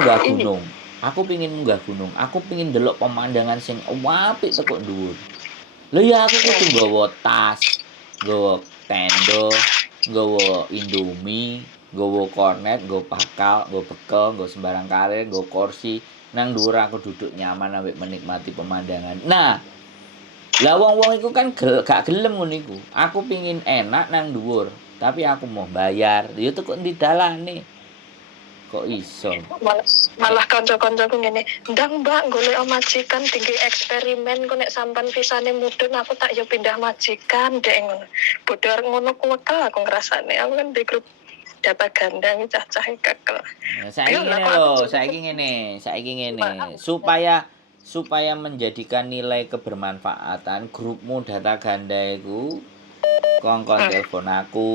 munggah gunung. Aku pingin munggah gunung. Aku pingin delok pemandangan sing apik teko dhuwur. Lho ya aku kudu nggawa tas, nggawa tenda, nggawa Indomie, nggawa kornet, nggawa pakal, nggawa bekel, nggawa sembarang karir, nggawa kursi. Nang dhuwur aku duduk nyaman ambek menikmati pemandangan. Nah, lah wong-wong iku kan gak gelem ngono iku. Aku pingin enak nang dhuwur, tapi aku mau bayar. Ya tuh kok ndi dalane? Kok iso? malah malah kanca-kancaku ngene, ndang mbak golek majikan tinggi eksperimen kok nek sampan pisane mudhun aku tak yo pindah majikan dek ngono. Bodho arep ngono kuwekel aku ngrasane. Aku kan di grup data ganda iki cacah kekel. Nah, saiki ngene. Supaya menjadikan nilai kebermanfaatan grupmu data ganda iku kongkon telepon aku,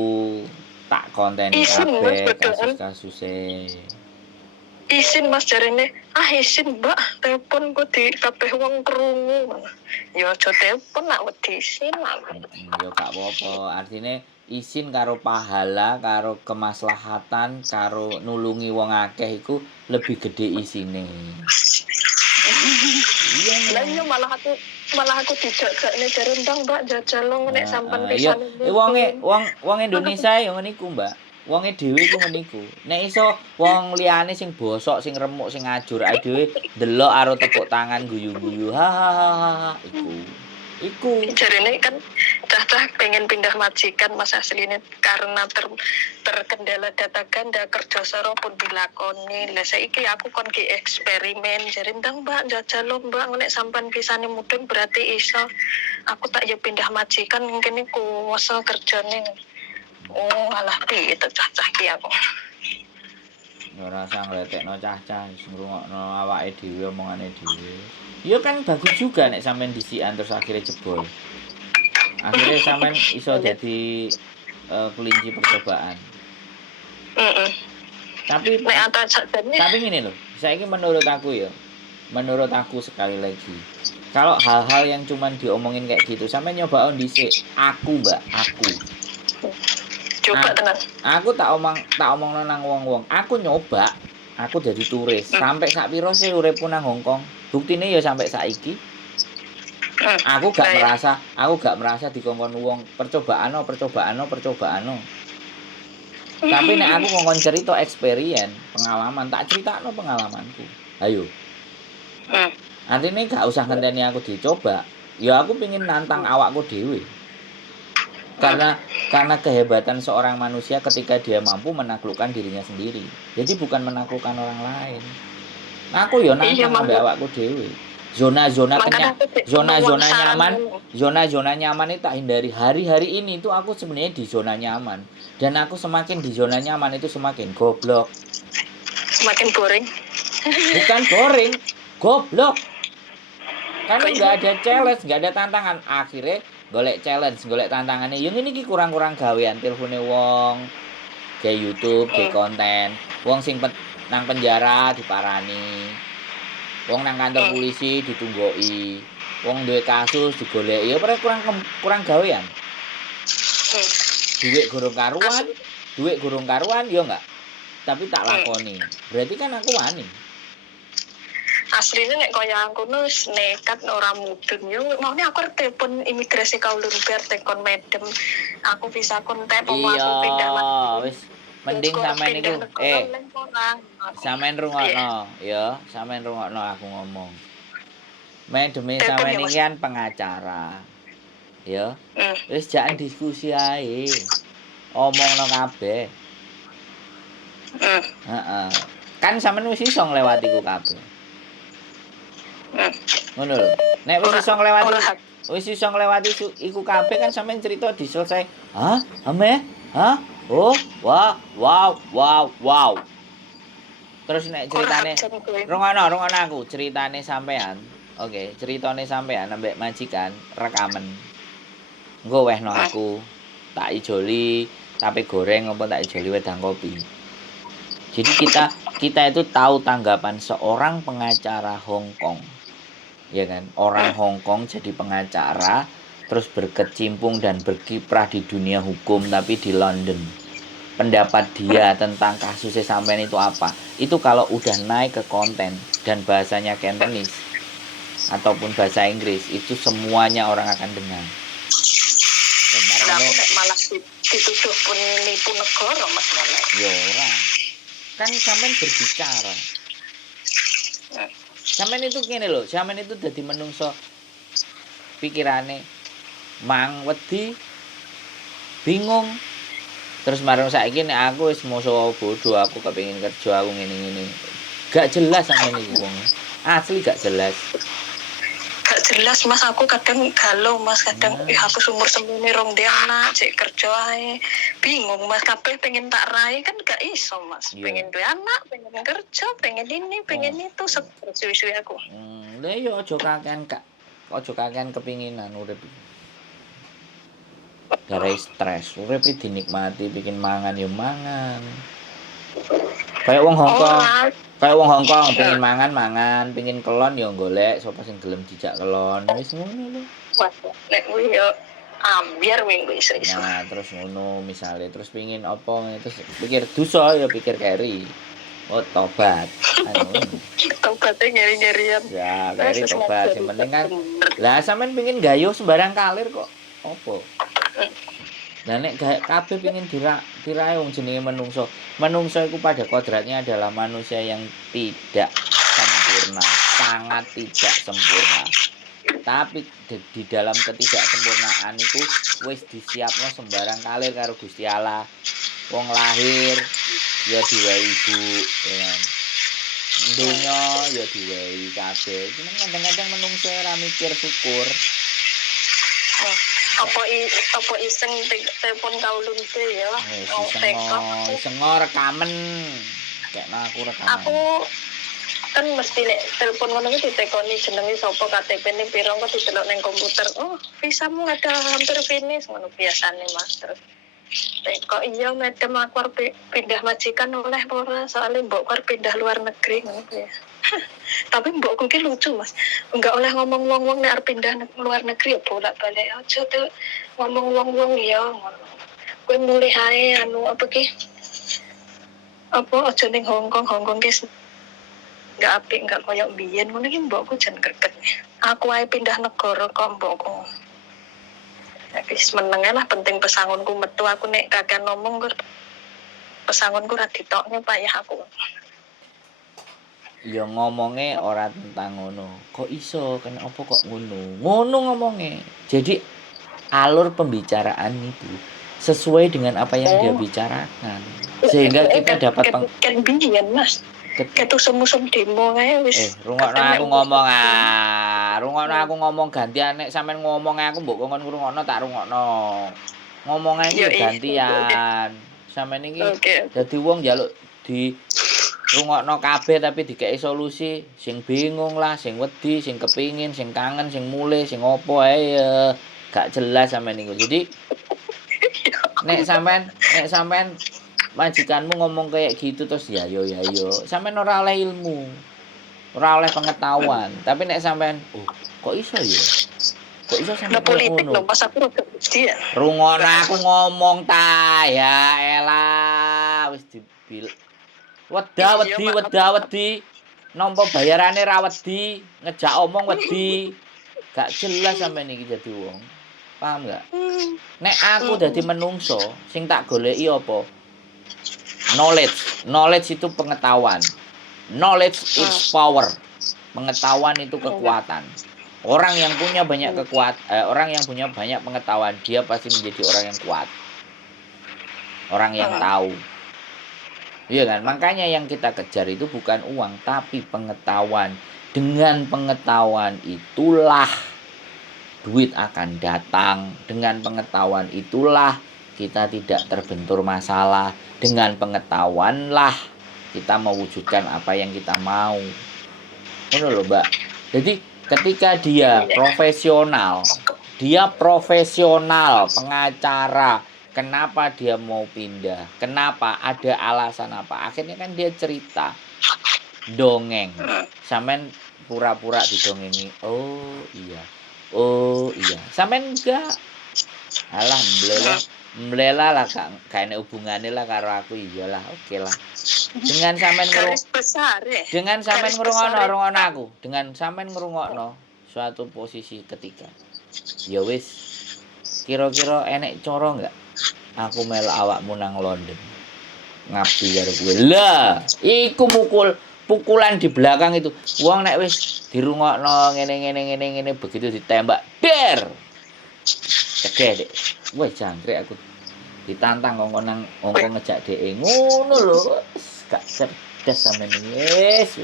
tak konteni kabeh kasus-kasuse. Isin mas jarene isin mbak telepon kok di kabeh wong krungu. Ya aja telepon nak wedi isin aku. Ya gak apa-apa. Artine izin karo pahala, karo kemaslahatan, karo nulungi wong akeh iku lebih gede isine. Lah iya malah aku dijakjakne jare ndang mbak jajal lo nek sampan pisan. Wong Indonesia yo ngene iku, Mbak. Wonge dhewe ku ngene iku. Nek iso wong liyane sing bosok, sing remuk, sing ngajur ae dhewe delok karo tepuk tangan guyu-guyu. Ha Iku. Jarene kan cah-cah pengen pindah majikan mas asline karena terkendala data ganda kerja soro pun dilakoni. Lah saiki aku kon ki eksperimen jare ndang mbak jajal lo mbak nek sampan pisane mudhun berarti iso aku tak yo pindah majikan mungkin iku masa kerjane. Oh alah piye to cah-cah ki aku. Ora usah ngletekno cah-cah, wis ngrungokno awake dhewe omongane dhewe. Ya kan bagus juga nek sampean disikan terus akhirnya jebol. Akhirnya sampean iso dadi kelinci percobaan. Tapi ngene lho, saiki menurut aku sekali lagi. Kalau hal-hal yang cuman diomongin kayak gitu, sampean nyoba dhisik. Aku, Mbak, aku. Coba tenan. Aku tak omongno nang wong-wong. Aku nyoba, aku jadi turis. Sampai sak piro sih uripku nang Hong Kong? Buktine ya sampai saiki. Aku gak merasa dikongkon wong percobaan. Tapi nek aku ngongkon cerita experience, pengalaman, tak critakno pengalamanku. Ayo. Artinya gak usah ngenteni aku dicoba. Ya aku pingin nantang awakku dhewe. Karena kehebatan seorang manusia ketika dia mampu menaklukkan dirinya sendiri. Jadi bukan menaklukkan orang lain. Aku yo nantang ambek awakku dhewe. Zona-zona nyaman itu tak hindari. Hari-hari ini tuh aku sebenarnya di zona nyaman. Dan aku semakin di zona nyaman itu semakin goblok. Semakin boring. Bukan boring, goblok. Kan enggak ada challenge, enggak ada tantangan. Akhirnya golek challenge, golek tantangane. Yo ngene iki kurang-kurang gawean telpone wong, kayak YouTube, kayak konten. Wong sing nang penjara diparani. Wong nang kantor polisi ditunggoki. Wong duwe kasus digoleki. Ya kurang gawean. Duit gurung karuan yo enggak. Tapi tak lakoni. Berarti kan aku wani. Aslinya nek kaya aku nus nekat ora mudun yo maune aku arep telepon imigrasi Kaulunbar tekon medem aku bisa kontak aku pindah wis mending sampean niku sampean rungokno ya sampean rungokno aku ngomong medeme sampean iki kan pengacara ya wis jangan diskusi ae omongno kabeh kan sampean wis iso nglewati ku kabeh. Ngono lho. Nek wis iso nglewati iku kabeh kan sampean cerita diselesai. Hah? Ame? Hah? Oh, wow. Terus nek ceritane rungono aku ceritane sampean. Oke, ceritane sampean ambek majikan rekamen. Engko wehno aku tak ijoli, tape goreng apa tak ijoli wedang kopi. Jadi kita itu tahu tanggapan seorang pengacara Hong Kong. Ya kan, orang Hong Kong jadi pengacara terus berkecimpung dan berkiprah di dunia hukum tapi di London. pendapat dia tentang kasusnya sampean itu apa. Itu kalau udah naik ke konten dan bahasanya Cantonese ataupun bahasa Inggris, itu semuanya orang akan dengar. Dan Lah aku marane nek malah dituduh pun nipu negara Mas malah. ya orang. Kan sampean berbicara. Sampean itu gini loh, sampean itu dadi menungso pikirane mang wedi bingung. Terus marang saiki nek aku wis moso bodoh, aku kepengin kerja, aku ngene-ngene. Gak jelas sampean iki wong. Asli gak jelas. Gak jelas Mas, aku kadang galau Mas, kadang aku sumur semune rong dia anak cek kerja ae. Bingung Mas, kabeh pengen tak rai kan gak iso Mas. Iya. Pengen duwe anak, pengen kerja, pengen ini, pengen itu, suwi-suwi aku. Lah yo aja kakean kepinginan urip iki. Gara stres, urip iki dinikmati, bikin mangan yo mangan. Kayak wong Hongkong. Kayak wong Hongkong pengen mangan, pengen kelon ya golek sapa sing gelem dijak kelon. Wis ngono lho. Wah, nek kuwi yo ambiar minggu iso-iso. Nah, terus ngono misale terus pengin apa terus pikir dosa ya pikir keri. Oh, tobat. Tobatnya nyari-nyarian. Ya, keri tobat. Sing penting kan lah sampean pengin gayo sembarang kalir kok. Apa? Nah nek kabeh pengin dirae wong jenenge menungso. Menungso iku pada kodratnya adalah manusia yang tidak sempurna, sangat tidak sempurna. Tapi di dalam ketidaksempurnaan itu wis disiapno sembarang kalir karo Gusti Allah. Wong lahir ya diwehi ibu, ya kan. Dunya ya diwehi kabeh. Cuman kadang-kadang menungso ora mikir syukur. Apa iseng telepon kaulun ya. Iseng rekamen. Kayaknya aku rekaman. Aku kan mesti nek telepon ngono iki ditekoni jenenge sapa KTP-ne piro kok didelok ning komputer. Oh, visamu ada hampir finish ngono biasane Mas. Terus kok iya madam aku arep pindah majikan oleh ora soalnya mbok arep pindah luar negeri ngono ya. Tapi mbokku ki lucu Mas. Enggak oleh ngomong wong-wong nek arep pindah luar negeri ya bolak-balik aja tuh ngomong wong-wong ya ngono. Kowe mulih ae anu apa ki? Apa aja ning Hongkong ki enggak apik enggak koyo biyen ngono ki mbokku jan greget. Aku ae pindah negara kok mbokku. Wis meneng lah penting pesangonku metu aku nek kakek ngomong kok pesangonku ra ditokne payah aku. Ya ngomongnya ora tentang ngono. Kok iso? Kenapa kok ngono? Ngono ngomongnya. Jadi alur pembicaraan itu sesuai dengan apa yang dia bicarakan. Sehingga kita dapat kan biyen Mas. Ketu semusum demo kae wis. Rungokno aku ngomong Rungokno aku ngomong gantian nek sampean ngomong aku mbok kon ngrungokno tak rungokno. Ngomongnya iki gantian. Sampeyan iki dadi wong njaluk di rungokno kabeh tapi dikeki solusi sing bingung lah, sing wedi, sing kepingin, sing kangen, sing mulih, sing opo ae gak jelas sampean niku. Jadi nek sampean majikanmu ngomong kayak gitu terus ya yo sampean ora oleh ilmu. Ora oleh pengetahuan. Tapi nek sampean kok iso ya? Kok iso sampean politik lho Mas aku dia. Rungokno aku ngomong ta ya elah wis dibil wedi nampa bayarane ra wedi ngejak omong wedi gak jelas sampean iki dadi wong paham gak nek aku dadi menungso sing tak goleki apa knowledge itu pengetahuan knowledge is power pengetahuan itu kekuatan orang yang punya banyak pengetahuan dia pasti menjadi orang yang kuat orang yang tahu. Iya kan, makanya yang kita kejar itu bukan uang, tapi pengetahuan. Dengan pengetahuan itulah duit akan datang. Dengan pengetahuan itulah kita tidak terbentur masalah. Dengan pengetahuanlah kita mewujudkan apa yang kita mau. Benar loh, Mbak. Jadi ketika dia profesional, pengacara. Kenapa dia mau pindah? Kenapa? Ada alasan apa? Akhirnya kan dia cerita. Dongeng. Sampean pura-pura didongengi. Oh iya. Sampean enggak. Alhamdulillah. Mlela lah gak enek hubungane lah karo aku iyalah oke lah. Dengan sampean Garis besar ya. dengan sampean Garis besar ngrungokno ya. aku, dengan sampean ngrungokno suatu posisi ketika. Ya wis, kira-kira enek cara enggak aku melu awakmu nang London. Ngabdi karo kowe. Lah, iku pukulan di belakang itu. Wong nek wis dirungokno ngene begitu ditembak, der. Cegah Dek. Wes jangkrik aku. Ditantang kongkon ngejak dhek ngono lho. Wis gak cerdas sampean wis.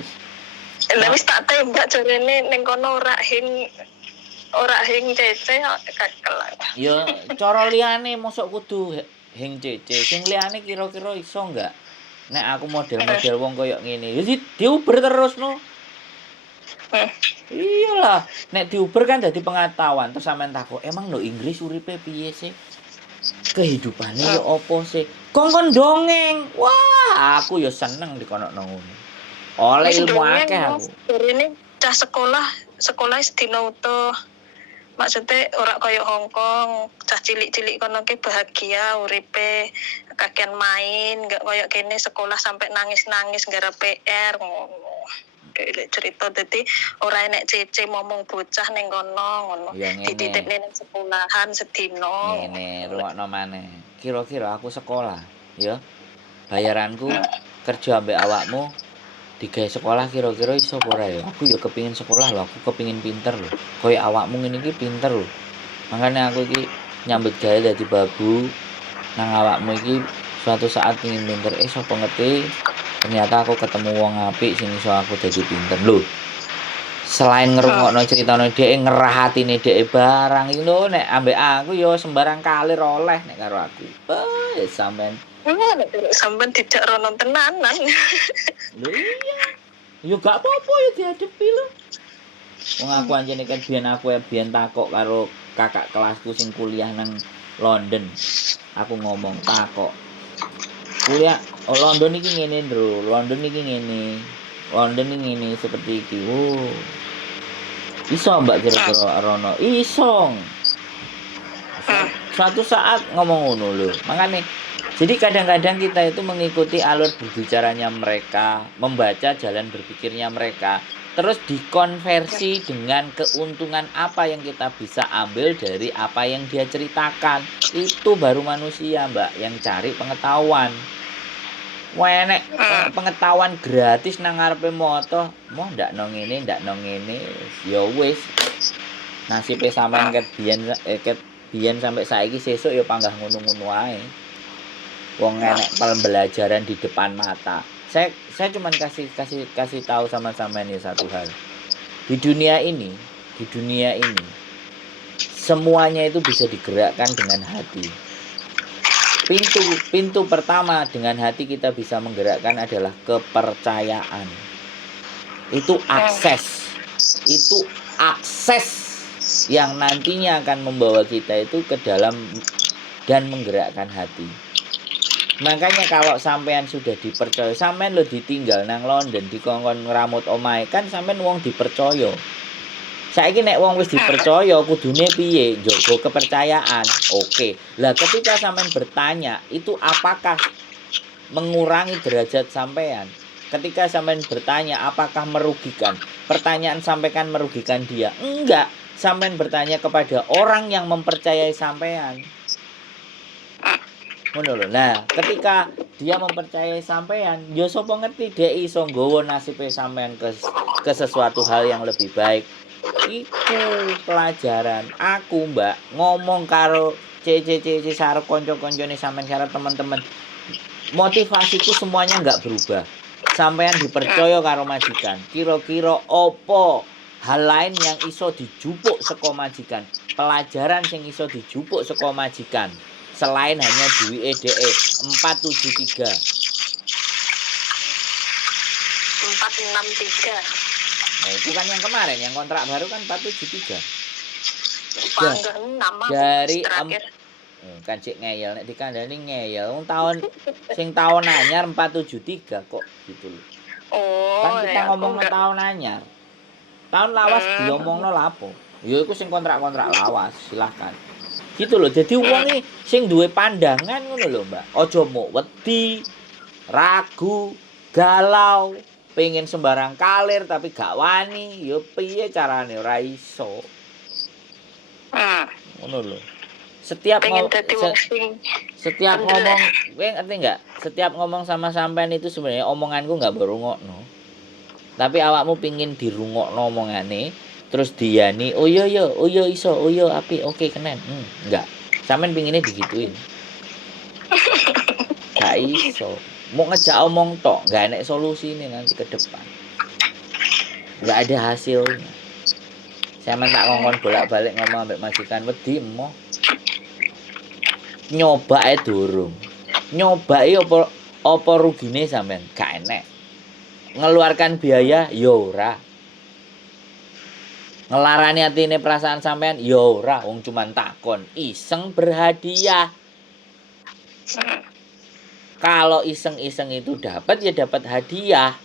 Lah wis tak tembak jarene ning kono ora hing cece kakel. Ya cara liyane mosok kudu hing cece. Sing liyane kira-kira iso enggak? Nek aku model-model wong koyo ngene, ya diuber terus no. Iyalah, nek diuber kan dadi pengetahuan. Terus sampean takok, emang no Inggris uripe piye sih? Kehidupane ya apa sih? Kongkon dongeng. Wah, aku ya seneng dikonokno ngono. Oleh ilmu akeh aku. Ini cah sekolah sedina utuh. Maksudnya ora kaya Hong Kong, cah cilik-cilik kono ki bahagia uripe, kakean main, enggak kaya kene sekolah sampai nangis-nangis gara PR ngono. Kayak cerita dadi ora enek cece momong bocah ning kono ngono. Dititipne ning sekolahan sedina. Ngene, rungokno maneh. Kira-kira aku sekolah, ya. Bayaranku kerja ambek awakmu digawe sekolah kira-kira iso apa ora ya? Aku ya kepingin sekolah lho, aku kepingin pinter lho. Kaya awakmu ngene iki pinter lho. Makanya aku iki nyambut gawe dadi babu nang awakmu iki suatu saat pengin pinter. Sapa ngerti ternyata aku ketemu wong apik sing iso aku dadi pinter lho. Selain ngrungokno critane dhek ngerah atine dhek barang iki lho nek ambek aku ya sembarang kalir oleh nek karo aku. Ya sampean sampean tidak rono tenanan. Lho iya. Ya gak apa-apa ya dihadapi lho. Wong aku anjene kan biyen takok karo kakak kelasku sing kuliah nang London. Aku ngomong takok. Kuliah London iki ngene, Bro. London iki ngene. London iki ngene seperti iki. Oh. Iso Mbak kira-kira rono. Iso. Suatu saat ngomong ngono lho. Makane jadi kadang-kadang kita itu mengikuti alur berbicaranya mereka, membaca jalan berpikirnya mereka, terus dikonversi dengan keuntungan apa yang kita bisa ambil dari apa yang dia ceritakan. Itu baru manusia, Mbak, yang cari pengetahuan. Wenek pengetahuan gratis nang ngarepe moto, moh ndak nang ngene, ya wis. Nasibe sampean ket biyen sampai saiki sesuk ya panggah ngono-ngono wae. Wong enek pembelajaran di depan mata. Saya cuman kasih tahu sama sampean ya satu hal. Di dunia ini semuanya itu bisa digerakkan dengan hati. Pintu pertama dengan hati kita bisa menggerakkan adalah kepercayaan. Itu akses yang nantinya akan membawa kita itu ke dalam dan menggerakkan hati. Makanya kalau sampean sudah dipercaya, sampean lo ditinggal nang London dikongkon ngramut omahe kan sampean wong dipercaya. Saiki nek wong wis dipercaya kudune piye? Njogo kepercayaan. Oke. Lah ketika sampean bertanya, itu apakah mengurangi derajat sampean? Ketika sampean bertanya apakah merugikan? Pertanyaan sampaikan merugikan dia? Enggak. Sampean bertanya kepada orang yang mempercayai sampean. Ngono lho. Nah, ketika dia mempercayai sampean, ya sapa ngerti dhek iso nggawa nasibe sampean ke sesuatu hal yang lebih baik. Itu pelajaran. Aku, Mbak, ngomong karo CC sarep kanca-kancane sampean karo teman-teman. Motivasiku semuanya enggak berubah. Sampean dipercaya karo majikan. Kira-kira opo hal lain yang iso dijupuk saka majikan? Pelajaran sing iso dijupuk saka majikan. Selain hanya duwike DE 473. 463. Nah, itu kan yang kemarin, yang kontrak baru kan 473. Nama dari terakhir. Kan cek ngeyel nek dikandani ngeyel. Wong tahun anyar 473 kok gitu loh. Oh, kan kita ya, ngomong tahun anyar. Tahun lawas diomongno lapo? Ya iku sing kontrak-kontrak lawas, silahkan. Gitu loh. Jadi wong iki sing duwe pandangan ngono lho, Mbak. Aja mok wedi, ragu, galau, pengen sembarang kalir tapi gak wani. Ya piye carane ora iso. Ngono lho. Setiap Pengen dadi wong sing setiap kendel. ngomong, gue ngerti nggak? Setiap ngomong sama sampean itu sebenarnya omonganku nggak berungokno. Tapi awakmu pingin dirungokno omongane, terus diani, oh iya iso, oh iya api, oke kenen. Enggak. Sampean pinginnya digituin. Gak iso. Mau ngejak omong tok, nggak enek solusi ini nanti ke depan. Nggak ada hasilnya. Saya tak ngomong bolak-balik ngomong ambek majikan wedi emoh. Nyoba durung. Nyoba apa rugine sampean? Gak enek. Ngeluarkan biaya ya ora. Ngelarani atine perasaan sampean ya ora, wong cuman takon, iseng berhadiah. Kalau iseng-iseng itu dapat ya dapat hadiah.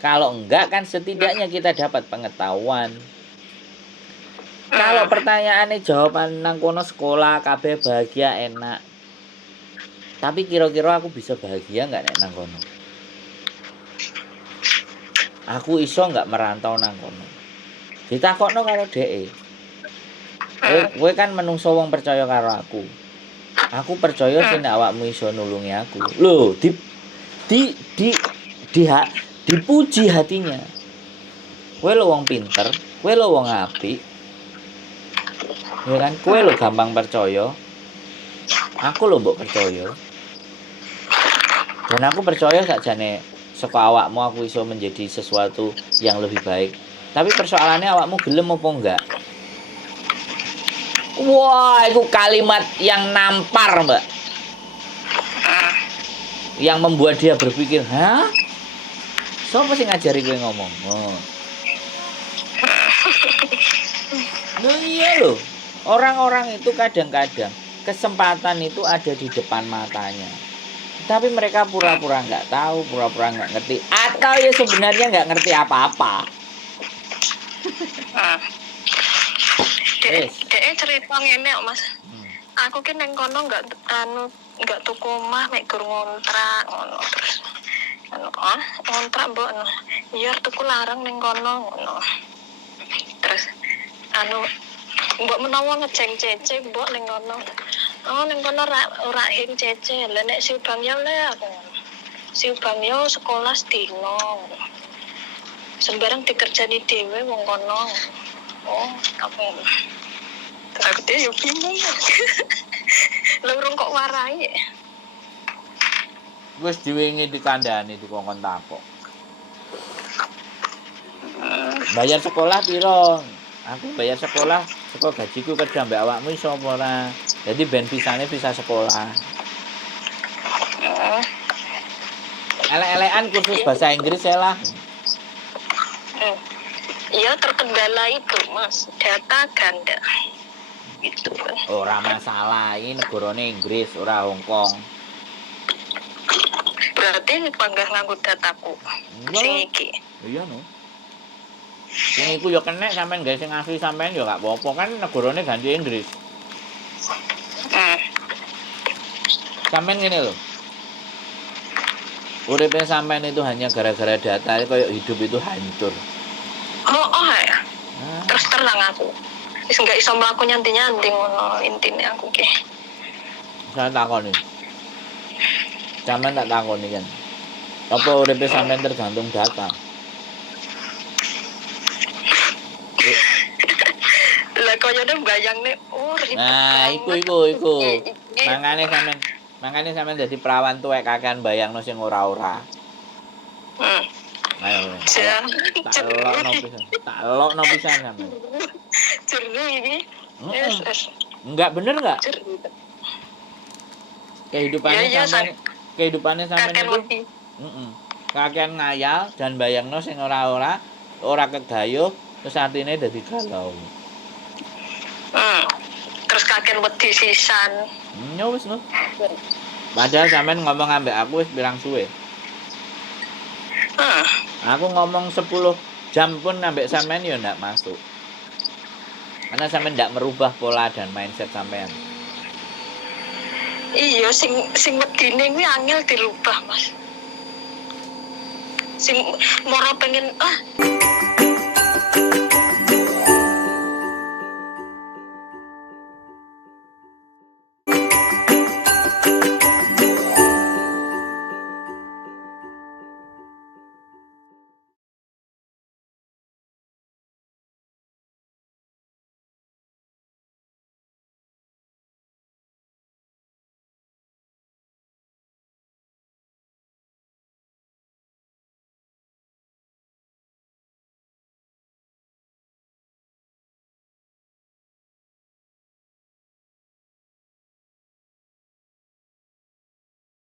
Kalau enggak kan setidaknya kita dapat pengetahuan. Kalau pertanyaannya jawaban nang kono sekolah kabeh bahagia enak. Tapi kira-kira aku bisa bahagia enggak nek nang kono? Aku iso enggak merantau nang kono? Ditakokno karo dheke. Kowe kan menungso wong percaya karo aku. Aku percaya sih nek awakmu iso nulungi aku. Loh, dipuji hatinya. Kowe lo wong pinter, kowe lo wong apik. Ya kan, kowe lo gampang percaya. Aku lo mbok percaya. Dan aku percaya sakjane saka awakmu aku iso menjadi sesuatu yang lebih baik. Tapi persoalannya awakmu gelem apa enggak? Wah, itu kalimat yang nampar, Mbak. Yang membuat dia berpikir, "Hah? Sopo sing ngajari kowe ngomong?" Oh. Loh iya loh. Orang-orang itu kadang-kadang kesempatan itu ada di depan matanya. Tapi mereka pura-pura nggak tahu, pura-pura nggak ngerti. Atau ya sebenarnya nggak ngerti apa-apa. Dek cerita ngene Mas. Aku ki nang kono enggak tuku omah mek gur ngontrak ngono terus ngontrak mbok biar tuku larang ning kono ngono. Terus mbok menawa ngejeng cece mbok ning kono. Oh ning kono ora hin cece. Lah nek si Bang yo le aku. Si Bang yo sekolah sedina. Sembarang dikerjani dhewe wong kono. Oh, aku dhewe yo bingung. Lurung kok warai. Wis diwingi dikandani dikongkon takok. Bayar sekolah piro? Aku bayar sekolah saka gajiku kerja mbek awakmu iso apa ora? Jadi ben pisane bisa sekolah. Elek-elekan kursus bahasa Inggris ya lah. Iya terkendala itu Mas, data ganda. Itu. Ora masalah, ini negarane Inggris, ora Hong Kong. Berarti panggah nganggo dataku. Sing iki. Iya no. Sing iku yo kenek sampean gawe sing asli sampean yo gak apa-apa kan negarane ganti Inggris. Sampean ngene lho. Uripe sampean itu hanya gara-gara data kayak hidup itu hancur. Oh ya. Terus terang aku. Wis enggak iso mlaku nyanti-nyanti ngono intine aku ki. Saya takoni. Sampean tak takoni kan. Apa uripe sampean tergantung data? Lah koyone bayangne urip. Nah, iku. Mangane sampean dadi perawan tuwek kakean bayangno sing ora-ora. Ayo. Tak elokno pisan sampean. Jernih iki. Enggak bener enggak? Kehidupannya sampean itu kakean ngayal dan bayangno sing ora kegayuh terus atine dadi galau. Terus kakean wedi sisan. Ya wis no. Padahal sampean ngomong ambek aku wis pirang suwe. Aku ngomong 10 jam pun ambek sampean ya ndak masuk. Karena sampean ndak merubah pola dan mindset sampean. Iya, sing medine kuwi angel dirubah, Mas. Sing moro pengen